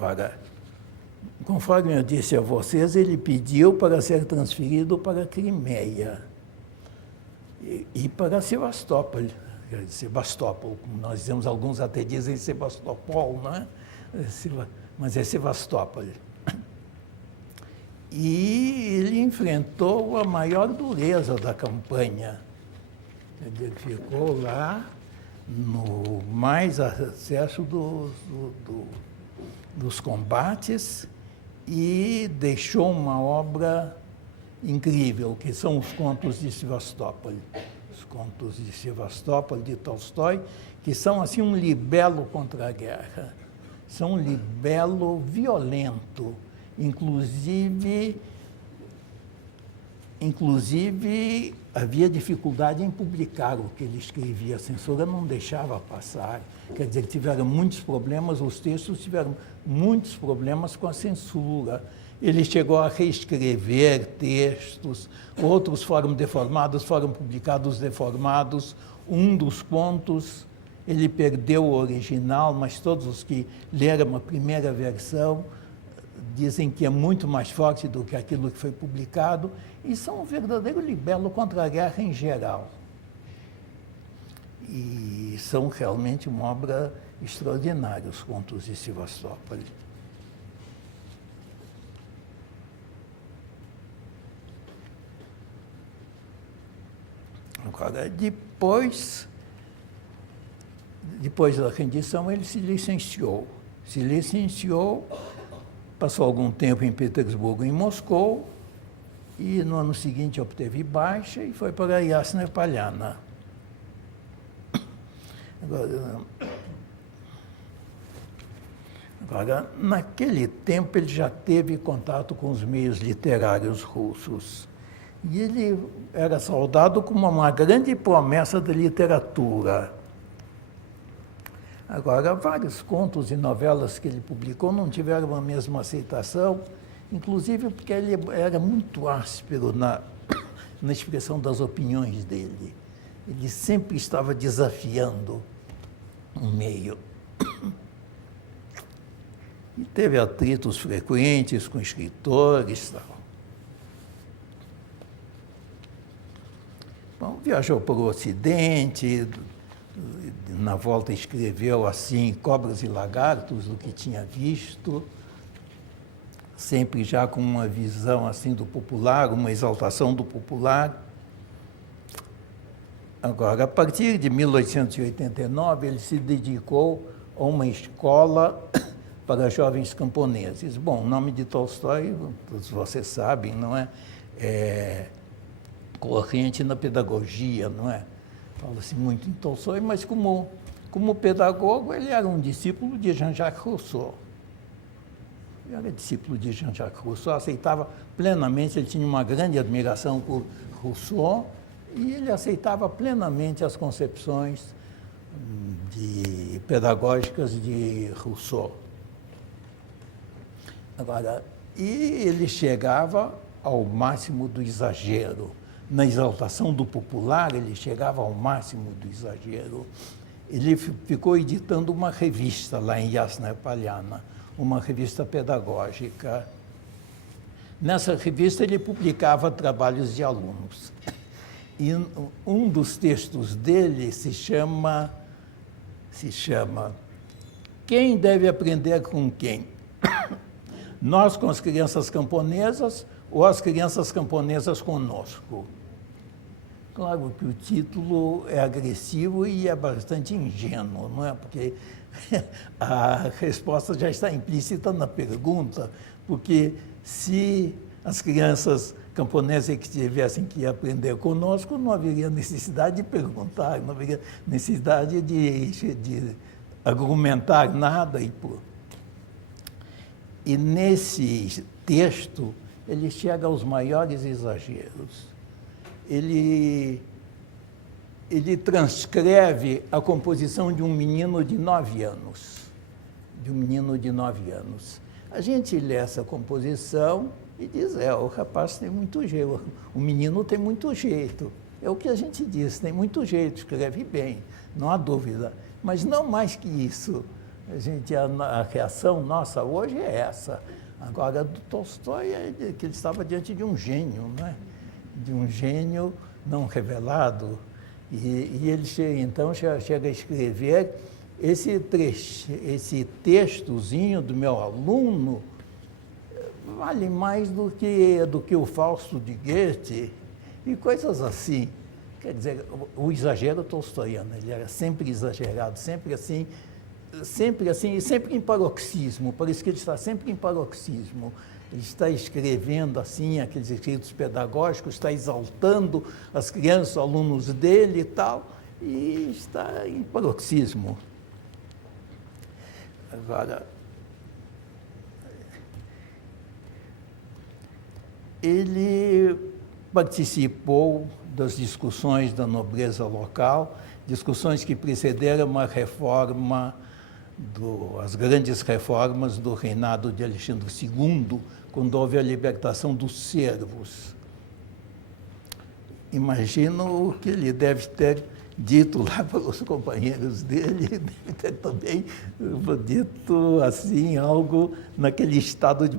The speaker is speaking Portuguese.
Agora, conforme eu disse a vocês, ele pediu para ser transferido para a Crimeia e para Sebastópol. Sebastópol, como nós dizemos, alguns até dizem Sebastopol, não é? Mas é Sebastópol. E ele enfrentou a maior dureza da campanha. Ele ficou lá no mais acesso dos combates e deixou uma obra incrível, que são os Contos de Sebastópol. Os Contos de Sebastópol, de Tolstói, que são assim um libelo contra a guerra. São um libelo violento. Inclusive, havia dificuldade em publicar o que ele escrevia. A censura não deixava passar. Quer dizer, tiveram muitos problemas, os textos tiveram muitos problemas com a censura. Ele chegou a reescrever textos, outros foram deformados, foram publicados deformados. Um dos contos, ele perdeu o original, mas todos os que leram a primeira versão dizem que é muito mais forte do que aquilo que foi publicado, e são um verdadeiro libelo contra a guerra em geral. E são realmente uma obra extraordinária, os Contos de Sebastópol. Agora, depois da rendição, ele se licenciou. Passou algum tempo em Petersburgo e em Moscou, e no ano seguinte obteve baixa e foi para Yasna Polyana. Agora, naquele tempo, ele já teve contato com os meios literários russos. E ele era saudado como uma grande promessa da literatura. Agora, vários contos e novelas que ele publicou não tiveram a mesma aceitação, inclusive porque ele era muito áspero na expressão das opiniões dele. Ele sempre estava desafiando um meio. E teve atritos frequentes com escritores e tal. Bom, viajou para o Ocidente. Na volta escreveu assim, Cobras e Lagartos, do que tinha visto, sempre já com uma visão assim do popular, uma exaltação do popular. Agora, a partir de 1889, ele se dedicou a uma escola para jovens camponeses. Bom, o nome de Tolstói, todos vocês sabem, não é? É corrente na pedagogia, não é? Fala-se muito em Tolstói, mas como pedagogo, ele era um discípulo de Jean-Jacques Rousseau. Ele era discípulo de Jean-Jacques Rousseau, aceitava plenamente, ele tinha uma grande admiração por Rousseau, e ele aceitava plenamente as concepções pedagógicas de Rousseau. Agora, e ele chegava ao máximo do exagero. Na exaltação do popular, ele chegava ao máximo do exagero. Ele ficou editando uma revista lá em Yasna Polyana, uma revista pedagógica. Nessa revista, ele publicava trabalhos de alunos. E um dos textos dele se chama Quem deve aprender com quem? Nós com as crianças camponesas ou as crianças camponesas conosco? Claro que o título é agressivo e é bastante ingênuo, não é? Porque a resposta já está implícita na pergunta, porque se as crianças camponesas que tivessem que aprender conosco, não haveria necessidade de perguntar, não haveria necessidade de argumentar nada. E nesse texto, ele chega aos maiores exageros. Ele transcreve a composição de um menino de 9 anos. A gente lê essa composição e diz, o rapaz tem muito jeito, o menino tem muito jeito. É o que a gente diz, tem muito jeito, escreve bem, não há dúvida. Mas não mais que isso. a reação nossa hoje é essa. Agora, do Tolstói, é que ele estava diante de um gênio, né? De um gênio não revelado. E ele chega a escrever esse textozinho do meu aluno vale mais do que o Fausto de Goethe e coisas assim. Quer dizer, o exagero tolstoiano, ele era sempre exagerado, sempre assim, e sempre em paroxismo, parece que ele está sempre em paroxismo. Ele está escrevendo assim, aqueles escritos pedagógicos, está exaltando as crianças, alunos dele e tal, e está em paroxismo. Agora, ele participou das discussões da nobreza local, discussões que precederam uma reforma, as grandes reformas do reinado de Alexandre II, quando houve a libertação dos servos. Imagino o que ele deve ter dito lá para os companheiros dele, deve ter também dito assim, algo naquele estado de